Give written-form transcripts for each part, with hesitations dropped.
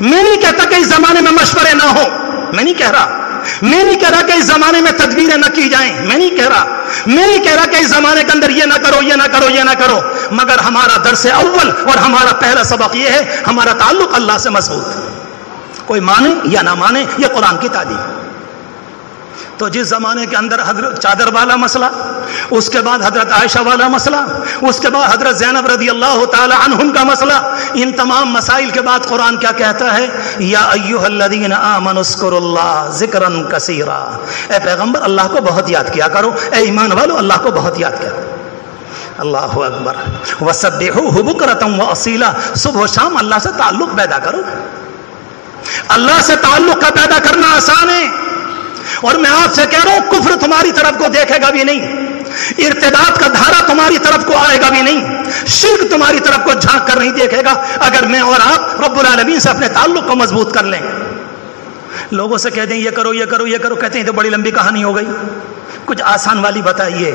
میں نہیں کہتا کہ اس زمانے میں مشورے نہ ہو، میں نہیں کہہ رہا کہ اس زمانے میں تدبیریں نہ کی جائیں، میں نہیں کہہ رہا کہ اس زمانے کے اندر یہ نہ کرو یہ نہ کرو یہ نہ کرو، مگر ہمارا درس اول اور ہمارا پہلا سبق یہ ہے، ہمارا تعلق اللہ سے مضبوط، کوئی مانے یا نہ مانے، یہ قرآن کی تعلیم۔ تو جس زمانے کے اندر حضرت چادر والا مسئلہ، اس کے بعد حضرت عائشہ والا مسئلہ، اس کے بعد حضرت زینب رضی اللہ تعالی عنہم کا مسئلہ، ان تمام مسائل کے بعد قرآن کیا کہتا ہے؟ یا ایھا الذین آمنوا اذکروا اللہ ذکرا کثیرا، اے پیغمبر اللہ کو بہت یاد کیا کرو، اے ایمان والو اللہ کو بہت یاد کرو۔ اللہ اکبر، وسبحوہ بکرۃ واصیلا، صبح و شام اللہ سے تعلق پیدا کرو۔ اللہ سے تعلق کا پیدا کرنا آسان ہے، اور میں آپ سے کہہ رہا ہوں کفر تمہاری طرف کو دیکھے گا بھی نہیں، ارتداد کا دھارا تمہاری طرف کو آئے گا بھی نہیں، شرک تمہاری طرف کو جھانک کر نہیں دیکھے گا، اگر میں اور آپ رب العالمین سے اپنے تعلق کو مضبوط کر لیں۔ لوگوں سے کہہ دیں یہ کرو یہ کرو یہ کرو، کہتے ہیں تو بڑی لمبی کہانی ہو گئی، کچھ آسان والی بتائیے۔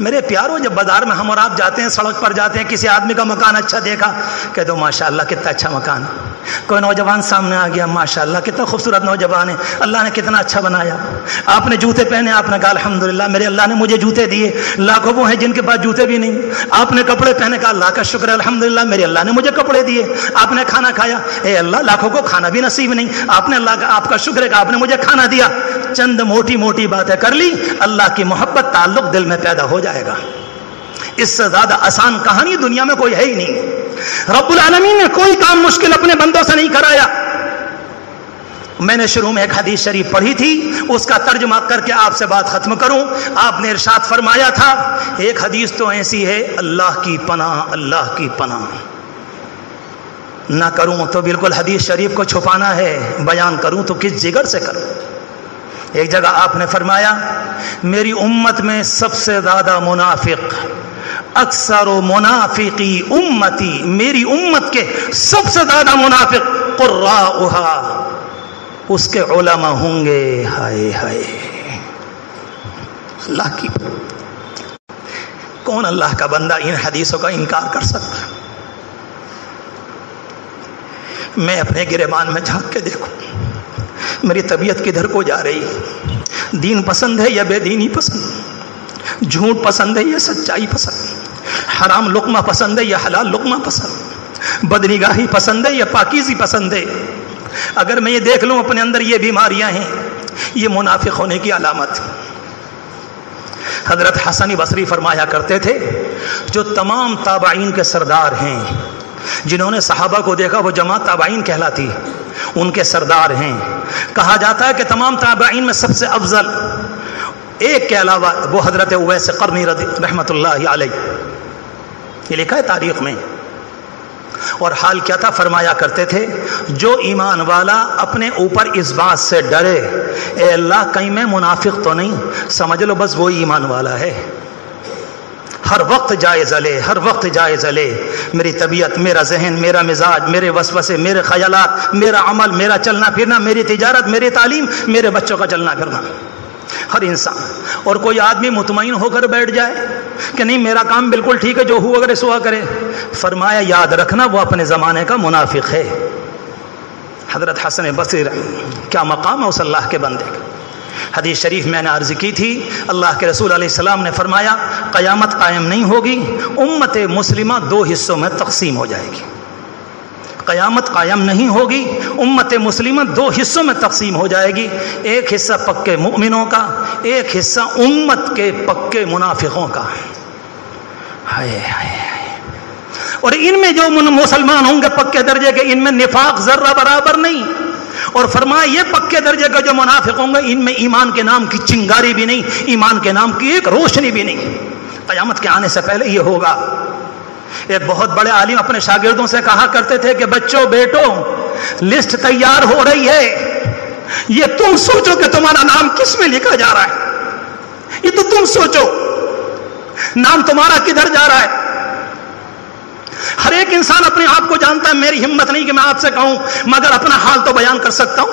میرے پیاروں، جب بازار میں ہم اور آپ جاتے ہیں، سڑک پر جاتے ہیں، کسی آدمی کا مکان اچھا دیکھا، کہہ دو ماشاءاللہ کتنا اچھا مکان ہے۔ کوئی نوجوان سامنے آ گیا، ماشاءاللہ کتنا خوبصورت نوجوان ہے، اللہ نے کتنا اچھا بنایا۔ آپ نے جوتے پہنے، آپ نے کہا الحمدللہ میرے اللہ نے مجھے جوتے دیے، لاکھوں وہ ہیں جن کے پاس جوتے بھی نہیں۔ آپ نے کپڑے پہنے، کہا اللہ کا شکر ہے الحمدللہ میرے اللہ نے مجھے کپڑے دیے۔ آپ نے کھانا کھایا، اے اللہ لاکھوں کو کھانا بھی نصیب نہیں، آپ نے اللہ کا آپ کا شکر ہے کہ آپ نے مجھے کھانا دیا۔ چند موٹی موٹی باتیں کر لی، اللہ کی محبت تعلق دل میں پیدا ہو جائے گا۔ اس سے زیادہ آسان کہانی دنیا میں کوئی ہے ہی نہیں۔ رب العالمین نے کوئی کام مشکل اپنے بندوں سے نہیں کرایا۔ میں نے شروع میں ایک حدیث شریف پڑھی تھی، اس کا ترجمہ کر کے آپ سے بات ختم کروں۔ آپ نے ارشاد فرمایا تھا، ایک حدیث تو ایسی ہے، اللہ کی پناہ اللہ کی پناہ، نہ کروں تو بالکل حدیث شریف کو چھپانا ہے، بیان کروں تو کس جگر سے کروں۔ ایک جگہ آپ نے فرمایا، میری امت میں سب سے زیادہ منافق، اکثر و منافقی امتی، میری امت کے سب سے زیادہ منافق قراؤہا، اس کے علماء ہوں گے۔ ہائے ہائے، اللہ کی کون اللہ کا بندہ ان حدیثوں کا انکار کر سکتا؟ میں اپنے گریبان میں جھانک کے دیکھوں، میری طبیعت کدھر کو جا رہی؟ دین پسند ہے یا بے دینی پسند؟ جھوٹ پسند ہے یا سچائی پسند؟ حرام لقمہ پسند ہے یا حلال لقمہ پسند؟ بدنگاہی پسند ہے یا پاکیزی پسند ہے؟ اگر میں یہ دیکھ لوں اپنے اندر یہ بیماریاں ہیں، یہ منافق ہونے کی علامت۔ حضرت حسن بصری فرمایا کرتے تھے، جو تمام تابعین کے سردار ہیں، جنہوں نے صحابہ کو دیکھا وہ جماعت تابعین کہلاتی، ان کے سردار ہیں۔ کہا جاتا ہے کہ تمام تابعین میں سب سے افضل ایک کے علاوہ وہ حضرت اویس قرنی رحمۃ اللہ علیہ، یہ لکھا ہے تاریخ میں۔ اور حال کیا تھا؟ فرمایا کرتے تھے، جو ایمان والا اپنے اوپر اس بات سے ڈرے، اے اللہ کہیں میں منافق تو نہیں، سمجھ لو بس وہی ایمان والا ہے۔ ہر وقت جائزہ لے، ہر وقت جائزہ لے، میری طبیعت، میرا ذہن، میرا مزاج، میرے وسوسے، میرے خیالات، میرا عمل، میرا چلنا پھرنا، میری تجارت، میری تعلیم، میرے بچوں کا چلنا پھرنا، ہر انسان۔ اور کوئی آدمی مطمئن ہو کر بیٹھ جائے کہ نہیں میرا کام بالکل ٹھیک ہے، جو ہوا کرے سوا کرے، فرمایا یاد رکھنا وہ اپنے زمانے کا منافق ہے۔ حضرت حسن بصری، کیا مقام ہے اس اللہ کے بندے کا۔ حدیث شریف میں نے عرض کی تھی، اللہ کے رسول علیہ السلام نے فرمایا قیامت قائم نہیں ہوگی، امت مسلمہ دو حصوں میں تقسیم ہو جائے گی۔ قیامت قائم نہیں ہوگی، امت مسلمہ دو حصوں میں تقسیم ہو جائے گی، ایک حصہ پکے مومنوں کا، ایک حصہ امت کے پکے منافقوں کا۔ ہائے ہائے، اور ان میں جو مسلمان ہوں گے پکے درجے کے، ان میں نفاق ذرہ برابر نہیں۔ اور فرمایا یہ پکے درجے کا جو منافق ہوں گے، ان میں ایمان کے نام کی چنگاری بھی نہیں، ایمان کے نام کی ایک روشنی بھی نہیں۔ قیامت کے آنے سے پہلے یہ ہوگا۔ ایک بہت بڑے عالم اپنے شاگردوں سے کہا کرتے تھے کہ بچوں بیٹو، لسٹ تیار ہو رہی ہے، یہ تم سوچو کہ تمہارا نام کس میں لکھا جا رہا ہے، یہ تو تم سوچو نام تمہارا کدھر جا رہا ہے۔ ہر ایک انسان اپنے آپ کو جانتا ہے، میری ہمت نہیں کہ میں آپ سے کہوں، مگر اپنا حال تو بیان کر سکتا ہوں۔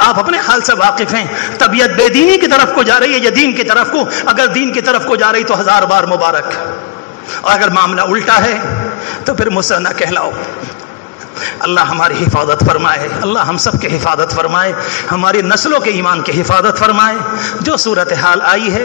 آپ اپنے حال سے واقف ہیں، طبیعت بے دینی کی طرف کو جا رہی ہے یا دین کی طرف کو؟ اگر دین کی طرف کو جا رہی تو ہزار بار مبارک، اور اگر معاملہ الٹا ہے تو پھر مجھ سے نہ کہلاؤ، اللہ ہماری حفاظت فرمائے، اللہ ہم سب کی حفاظت فرمائے، ہماری نسلوں کے ایمان کی حفاظت فرمائے۔ جو صورتحال آئی ہے،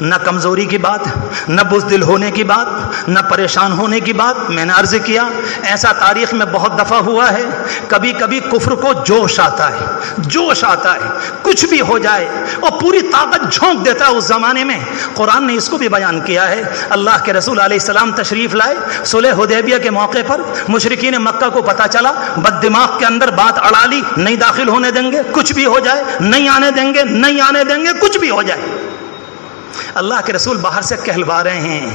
نہ کمزوری کی بات، نہ بزدل ہونے کی بات، نہ پریشان ہونے کی بات، میں نے عرض کیا ایسا تاریخ میں بہت دفعہ ہوا ہے، کبھی کبھی کفر کو جوش آتا ہے، جوش آتا ہے، کچھ بھی ہو جائے اور پوری طاقت جھونک دیتا ہے۔ اس زمانے میں قرآن نے اس کو بھی بیان کیا ہے۔ اللہ کے رسول علیہ السلام تشریف لائے، صلح حدیبیہ کے موقع پر مشرکین مکہ کو پتہ چلا، بد دماغ کے اندر بات اڑا لی، نہیں داخل ہونے دیں گے، کچھ بھی ہو جائے نہیں آنے دیں گے، نہیں آنے دیں گے، کچھ بھی ہو جائے۔ اللہ کے رسول باہر سے کہلوا رہے ہیں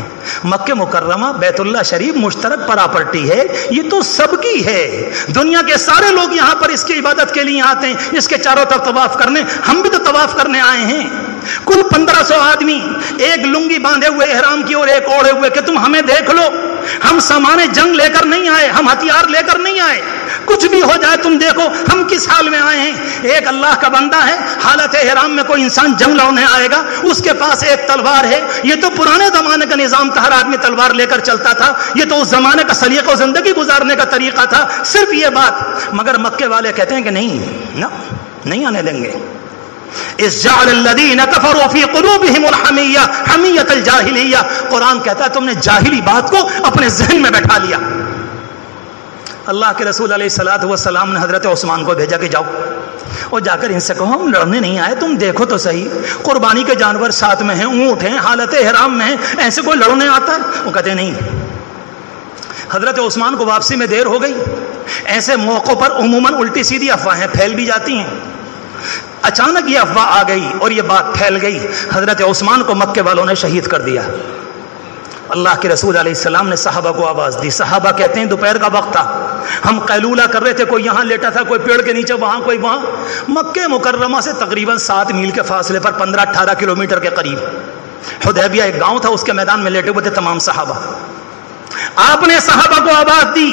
مکہ مکرمہ بیت اللہ شریف مشترک پراپرٹی ہے، یہ تو سب کی ہے، دنیا کے سارے لوگ یہاں پر اس کی عبادت کے لیے آتے ہیں، اس کے چاروں طرف طواف کرنے، ہم بھی تو طواف کرنے آئے ہیں۔ کل 1500 آدمی ایک لنگی باندھے ہوئے احرام کی اور ایک اوڑھے ہوئے کہ تم ہمیں دیکھ لو، ہم سامان جنگ لے کر نہیں آئے، ہم ہتھیار لے کر نہیں آئے، کچھ بھی ہو جائے تم دیکھو ہم کس حال میں آئے ہیں۔ ایک اللہ کا بندہ ہے، حالت احرام میں کوئی انسان جنگ لڑنے آئے گا، اس کے پاس ایک تلوار ہے، یہ تو پرانے زمانے کا نظام تھا، ہر آدمی تلوار لے کر چلتا تھا، یہ تو اس زمانے کا سلیقہ و زندگی گزارنے کا طریقہ تھا، صرف یہ بات۔ مگر مکے والے کہتے ہیں کہ نہیں آنے دیں گے۔ اذ جعل الذین کفروا فی قلوبہم الحمیہ حمیۃ الجاہلیہ، قرآن کہتا ہے تم نے جاہلی بات کو اپنے ذہن میں بیٹھا لیا۔ اللہ کے رسول علیہ الصلوۃ والسلام نے حضرت عثمان کو بھیجا کہ جاؤ اور جا کر ان سے کہو ہم لڑنے نہیں آئے، تم دیکھو تو صحیح، قربانی کے جانور ساتھ میں ہیں، اونٹ ہیں، حالت احرام میں ہیں، ایسے کوئی لڑنے آتا ہے؟ وہ کہتے ہیں نہیں۔ حضرت عثمان کو واپسی میں دیر ہو گئی۔ ایسے موقعوں پر عموماً الٹی سیدھی افواہیں پھیل بھی جاتی ہیں۔ اچانک یہ افواہ آ گئی اور یہ بات پھیل گئی، حضرت عثمان کو مکے والوں نے شہید کر دیا۔ اللہ کے رسول علیہ السلام نے صحابہ کو آواز دی، صحابہ کہتے ہیں دوپہر کا وقت تھا، ہم قیلولہ کر رہے تھے، کوئی یہاں لیٹا تھا، کوئی پیڑ کے نیچے وہاں، کوئی وہاں، مکہ مکرمہ سے تقریباً 7 میل کے فاصلے پر 15-18 کلومیٹر کے قریب حدیبیہ ایک گاؤں تھا، اس کے میدان میں لیٹے ہوئے تھے تمام صحابہ۔ آپ نے صحابہ کو آواز دی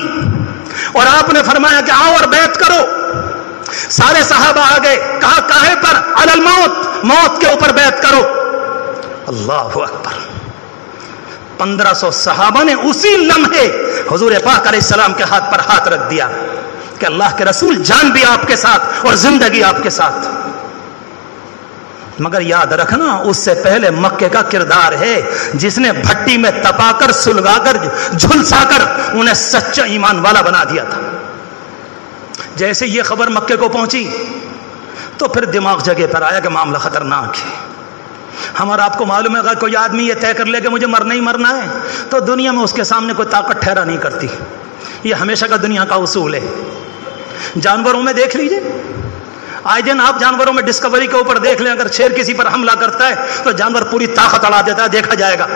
اور آپ نے فرمایا کہ آؤ اور بیعت کرو۔ سارے صحابہ آ گئے، کہا کاہے پر؟ علی الموت، موت کے اوپر بیعت کرو۔ اللہ اکبر۔ 1500 صحابہ نے اسی لمحے حضور پاک علیہ السلام کے ہاتھ پر ہاتھ رکھ دیا کہ اللہ کے رسول جان بھی آپ کے ساتھ اور زندگی آپ کے ساتھ۔ مگر یاد رکھنا اس سے پہلے مکے کا کردار ہے جس نے بھٹی میں تپا کر، سلگا کر، جھلسا کر انہیں سچا ایمان والا بنا دیا تھا۔ جیسے یہ خبر مکے کو پہنچی تو پھر دماغ جگہ پر آیا کہ معاملہ خطرناک ہے۔ ہمارا آپ کو معلوم ہے اگر کوئی آدمی یہ طے کر لے کہ مجھے مرنا ہی مرنا ہے تو دنیا میں اس کے سامنے کوئی طاقت ٹھہرا نہیں کرتی، یہ ہمیشہ کا دنیا کا اصول ہے۔ جانوروں میں دیکھ لیجئے، آئے دن آپ جانوروں میں ڈسکوری کے اوپر دیکھ لیں، اگر شیر کسی پر حملہ کرتا ہے تو جانور پوری طاقت اڑا دیتا ہے، دیکھا جائے گا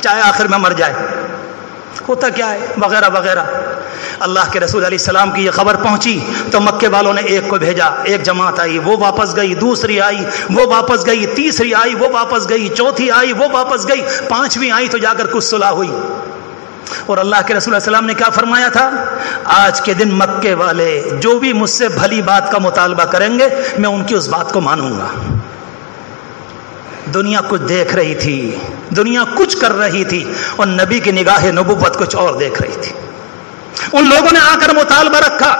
چاہے آخر میں مر جائے، ہوتا کیا ہے وغیرہ وغیرہ۔ اللہ کے رسول علیہ السلام کی یہ خبر پہنچی تو مکے والوں نے ایک کو بھیجا، ایک جماعت آئی، وہ واپس گئی، دوسری آئی، وہ واپس گئی، تیسری آئی، وہ واپس گئی، چوتھی آئی، وہ واپس گئی، پانچویں آئی تو جا کر کچھ صلح ہوئی۔ اور اللہ کے رسول علیہ السلام نے کیا فرمایا تھا؟ آج کے دن مکے والے جو بھی مجھ سے بھلی بات کا مطالبہ کریں گے میں ان کی اس بات کو مانوں گا۔ دنیا کچھ دیکھ رہی تھی، دنیا کچھ کر رہی تھی اور نبی کی نگاہ نبوت کچھ اور دیکھ رہی تھی۔ ان لوگوں نے آ کر مطالبہ رکھا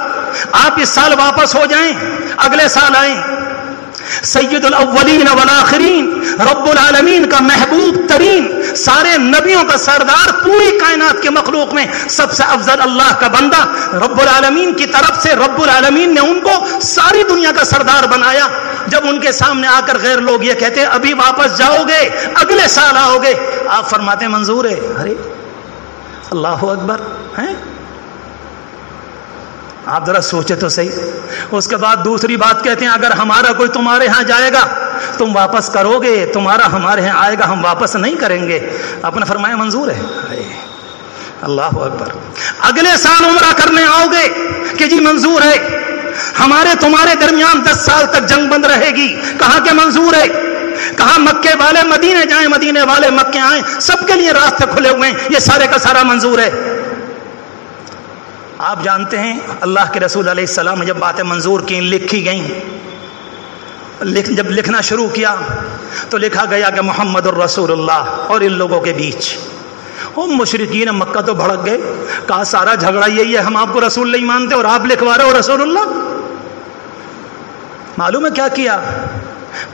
آپ اس سال واپس ہو جائیں، اگلے سال آئیں۔ سید الاولین والآخرین، رب العالمین کا محبوب ترین، سارے نبیوں کا سردار، پوری کائنات کے مخلوق میں سب سے افضل اللہ کا بندہ، رب العالمین کی طرف سے رب العالمین نے ان کو ساری دنیا کا سردار بنایا۔ جب ان کے سامنے آ کر غیر لوگ یہ کہتے ہیں ابھی واپس جاؤ گے، اگلے سال آؤ گے، آپ فرماتے ہیں منظور ہے۔ ارے اللہ اکبر ہیں، آپ ذرا سوچے تو صحیح۔ اس کے بعد دوسری بات کہتے ہیں اگر ہمارا کوئی تمہارے ہاں جائے گا تم واپس کرو گے، تمہارا ہمارے ہاں آئے گا ہم واپس نہیں کریں گے۔ آپ نے فرمایا منظور ہے۔ اللہ اکبر۔ اگلے سال عمرہ کرنے آؤ گے کہ جی منظور ہے، ہمارے تمہارے درمیان 10 سال تک جنگ بند رہے گی، کہا کہ منظور ہے۔ کہا مکے والے مدینے جائیں، مدینے والے مکے آئیں، سب کے لیے راستے کھلے ہوئے ہیں، یہ سارے کا سارا منظور ہے۔ آپ جانتے ہیں اللہ کے رسول علیہ السلام جب باتیں منظور کی، لکھی گئیں، جب لکھنا شروع کیا تو لکھا گیا کہ محمد الرسول اللہ، اور ان لوگوں کے بیچ وہ مشرکین مکہ تو بھڑک گئے، کہا سارا جھگڑا یہی ہے، ہم آپ کو رسول نہیں مانتے اور آپ لکھوا رہے ہو رسول اللہ۔ معلوم ہے کیا کیا؟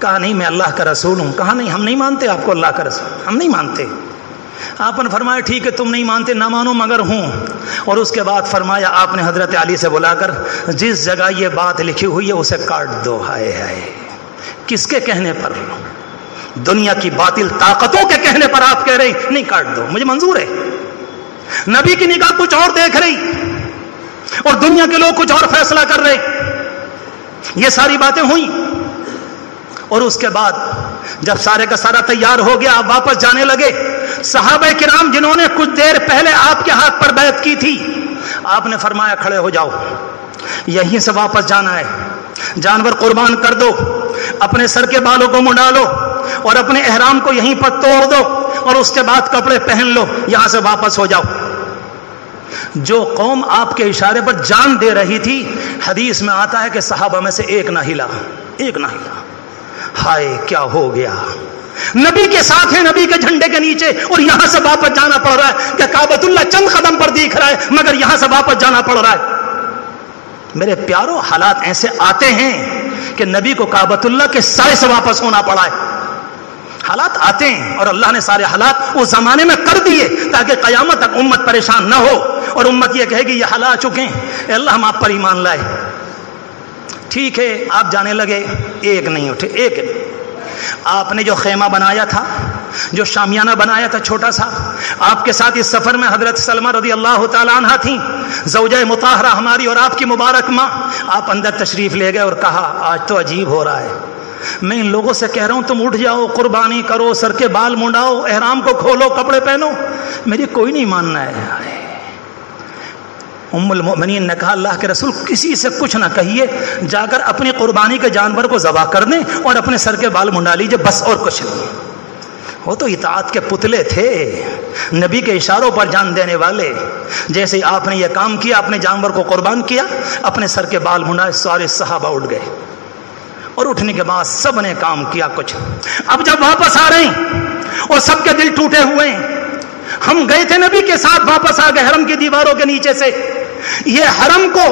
کہا نہیں میں اللہ کا رسول ہوں۔ کہا نہیں ہم نہیں مانتے آپ کو اللہ کا رسول، ہم نہیں مانتے۔ آپ نے فرمایا ٹھیک ہے تم نہیں مانتے، نہ مانو مگر ہوں۔ اور اس کے بعد فرمایا آپ نے حضرت علی سے بلا کر جس جگہ یہ بات لکھی ہوئی ہے اسے کاٹ دو۔ ہائے ہائے، کس کے کہنے پر؟ دنیا کی باطل طاقتوں کے کہنے پر آپ کہہ رہے نہیں کاٹ دو، مجھے منظور ہے۔ نبی کی نگاہ کچھ اور دیکھ رہی اور دنیا کے لوگ کچھ اور فیصلہ کر رہے۔ یہ ساری باتیں ہوئیں اور اس کے بعد جب سارے کا سارا تیار ہو گیا آپ واپس جانے لگے۔ صحابہ کرام جنہوں نے کچھ دیر پہلے آپ کے ہاتھ پر بیعت کی تھی، آپ نے فرمایا کھڑے ہو جاؤ، یہیں سے واپس جانا ہے، جانور قربان کر دو، اپنے سر کے بالوں کو منڈا لو اور اپنے احرام کو یہیں پر توڑ دو اور اس کے بعد کپڑے پہن لو، یہاں سے واپس ہو جاؤ۔ جو قوم آپ کے اشارے پر جان دے رہی تھی، حدیث میں آتا ہے کہ صحابہ میں سے ایک نہ ہلا، ایک نہ ہلا۔ ہائے کیا ہو گیا؟ نبی کے ساتھ ہیں، نبی کے جھنڈے کے نیچے، اور یہاں سے واپس جانا پڑ رہا ہے کہ کعبۃ اللہ چند قدم پر دیکھ رہا ہے مگر یہاں سے واپس جانا پڑ رہا ہے۔ میرے پیارو، حالات ایسے آتے ہیں کہ نبی کو کعبۃ اللہ کے سائے سے واپس ہونا پڑا ہے۔ حالات آتے ہیں اور اللہ نے سارے حالات اس زمانے میں کر دیے تاکہ قیامت تک امت پریشان نہ ہو اور امت یہ کہے گی یہ حالات چکے ہیں، اے اللہ ہم آپ پر ایمان لائے۔ ٹھیک ہے آپ جانے لگے، ایک نہیں اٹھے، ایک نہیں۔ آپ نے جو خیمہ بنایا تھا، جو شامیانہ بنایا تھا چھوٹا سا، آپ کے ساتھ اس سفر میں حضرت سلمہ رضی اللہ تعالیٰ عنہ تھیں، زوجہ مطہرہ ہماری اور آپ کی مبارک ماں۔ آپ اندر تشریف لے گئے اور کہا آج تو عجیب ہو رہا ہے، میں ان لوگوں سے کہہ رہا ہوں تم اٹھ جاؤ، قربانی کرو، سر کے بال منڈاؤ، احرام کو کھولو، کپڑے پہنو، میری کوئی نہیں ماننا ہے۔ ام المؤمنین نے کہا اللہ کے رسول کسی سے کچھ نہ کہیے، جا کر اپنی قربانی کے جانور کو ذبح کر دیں اور اپنے سر کے بال منڈا لیجئے، بس اور کچھ نہیں۔ وہ تو اطاعت کے پتلے تھے، نبی کے اشاروں پر جان دینے والے۔ جیسے آپ نے یہ کام کیا، اپنے جانور کو قربان کیا، اپنے سر کے بال منڈائے، سارے صحابہ اٹھ گئے اور اٹھنے کے بعد سب نے کام کیا کچھ۔ اب جب واپس آ رہے ہیں اور سب کے دل ٹوٹے ہوئے ہیں، ہم گئے تھے نبی کے ساتھ، واپس آ گئے حرم کی دیواروں کے نیچے سے۔ یہ حرم کو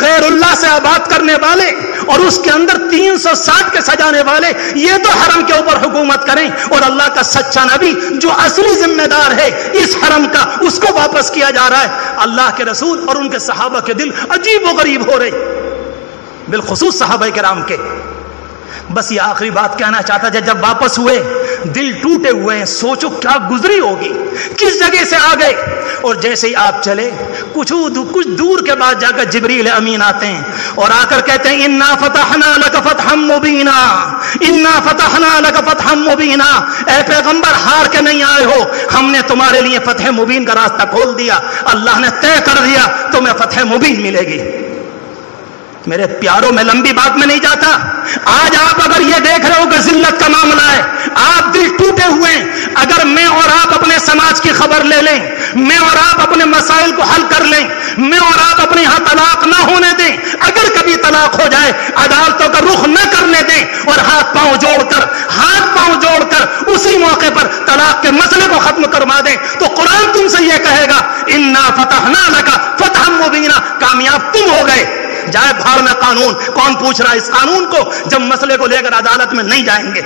غیر اللہ سے آباد کرنے والے اور اس کے اندر 360 کے سجانے والے، یہ تو حرم کے اوپر حکومت کریں، اور اللہ کا سچا نبی جو اصلی ذمہ دار ہے اس حرم کا، اس کو واپس کیا جا رہا ہے۔ اللہ کے رسول اور ان کے صحابہ کے دل عجیب و غریب ہو رہے، بالخصوص صحابہ کرام کے۔ بس یہ آخری بات کہنا چاہتا ہے، جب واپس ہوئے دل ٹوٹے ہوئے ہیں، سوچو کیا گزری ہوگی، کس جگہ سے آ گئے۔ اور جیسے ہی آپ چلے کچھ دور کے بعد جا کر جبریل امین آتے ہیں اور آ کر کہتے ہیں انا فتحنا لک فتحا مبینا، انا فتحنا لک فتحا مبینا، اے پیغمبر ہار کے نہیں آئے ہو، ہم نے تمہارے لیے فتح مبین کا راستہ کھول دیا، اللہ نے طے کر دیا تمہیں فتح مبین ملے گی۔ میرے پیاروں، میں لمبی بات میں نہیں جاتا۔ آج آپ اگر یہ دیکھ رہے ہو کہ ذلت کا معاملہ ہے، آپ دل ٹوٹے ہوئے ہیں، اگر میں اور آپ اپنے سماج کی خبر لے لیں، میں اور آپ اپنے مسائل کو حل کر لیں، میں اور آپ اپنے یہاں طلاق نہ ہونے دیں، اگر کبھی طلاق ہو جائے عدالتوں کا رخ نہ کرنے دیں اور ہاتھ پاؤں جوڑ کر اسی موقع پر طلاق کے مسئلے کو ختم کروا دیں، تو قرآن تم سے یہ کہے گا انا فتحنا لک فتحا مبینا، کامیاب تم ہو گئے۔ جائے بھاڑ میں قانون، کون پوچھ رہا ہے اس قانون کو جب مسئلے کو لے کر عدالت میں نہیں جائیں گے؟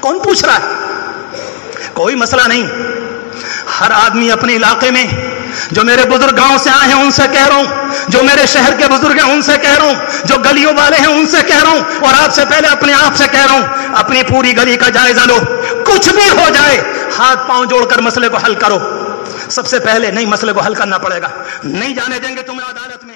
کون پوچھ رہا ہے؟ کوئی مسئلہ نہیں۔ ہر آدمی اپنے علاقے میں، جو میرے بزرگ گاؤں سے آئے ہیں ان سے کہہ رہا ہوں، جو میرے شہر کے بزرگ ہیں ان سے کہہ رہا ہوں، جو گلیوں والے ہیں ان سے کہہ رہا ہوں، اور آپ سے پہلے اپنے آپ سے کہہ رہا ہوں، اپنی پوری گلی کا جائزہ لو، کچھ بھی ہو جائے ہاتھ پاؤں جوڑ کر مسئلے کو حل کرو۔ سب سے پہلے نہیں، مسئلے کو حل کرنا پڑے گا، نہیں جانے دیں گے تمہیں عدالت میں۔